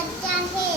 डबा ब्लू कलरचा आहे हा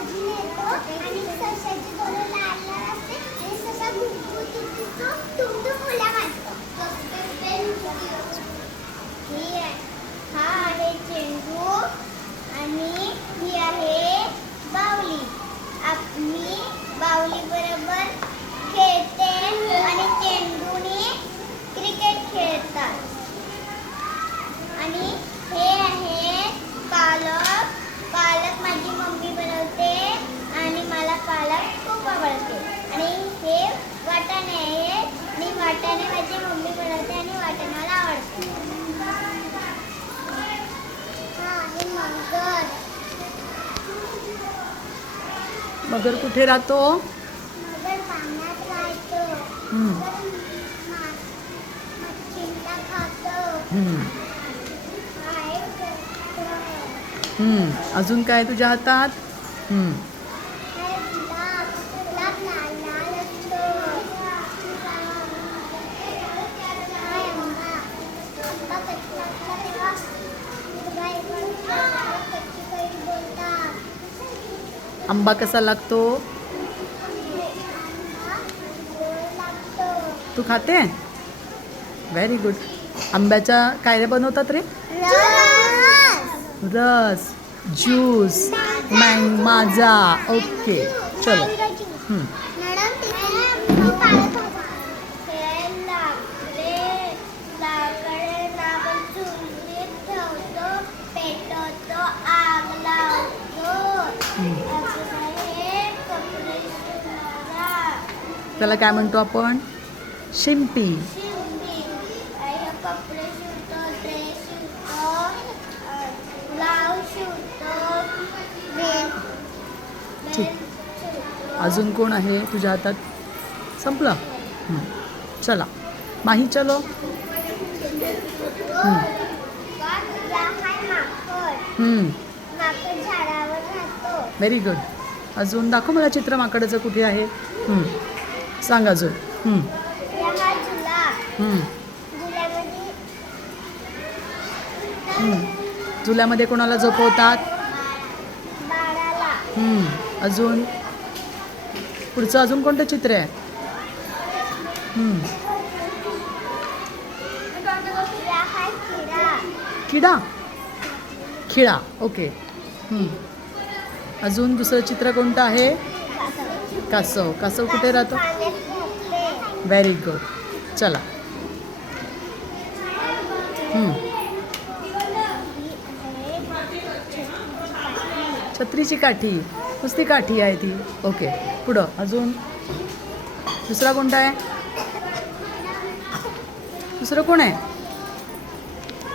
गाढव वजन आणि सशाची दोन लाल लाल असते आणि ससा गुटगुटीतो टुमटुम उड्या मारतो ही आहे हा आहे चेंडू आणि ही आहे बावली आपली बावली बरोबर खेळते आणि चेंडूने क्रिकेट खेळतात आणि हे आहे पालक पालक माझी मम्मी बनवते आणि मला पालक खूप आवडते आणि हे वाटाणे आहे आणि वाटाणे माझी मम्मी बनवते आणि वाटाणे मला आवडते मगर मगर कुठे राहतो मगर पाण्यात राहतो हम्म. मगर मा- मच्छीला खातो हम्म. एक कुत्रा. हम्म. अजून काय तुझ्या हातात हम्म. हे गुलाब गुलाब लाल लाल असतो हा आंबा आंबा कच्चा असला तेव्हा हिरवा हिरवा असतो, त्याला कच्ची कैरी बोलतात आंबा कसा लागतो? तू खाते? व्हेरी गुड आंब्याच्या काय रे बनवतात रे? रस रस ज्यूस मँग माझा. ओके चलो. त्याला काय म्हणतो आपण? शिंपी. ठीक. अजून कोण आहे तुझ्या हातात? संपलं. चला. माही चलो. व्हेरी गुड अजून दाखव मला चित्र माकडाचं कुठे आहे. हम्म. सांग अजून. हा. झुल्यामध्ये कोणाला झोपवतात. अजून? पुढचं अजून कोणतं चित्र आहे? हा किडा किडा खिळा. ओके. हम्म. अजून दुसरं चित्र कोणतं आहे? कासव कासव कुठे राहतो? व्हेरी गुड चला. छत्रीची काठी. नुसती काठी आहे ती. ओके पुढं. अजून? दुसरा कोणता आहे? दुसरं कोण आहे?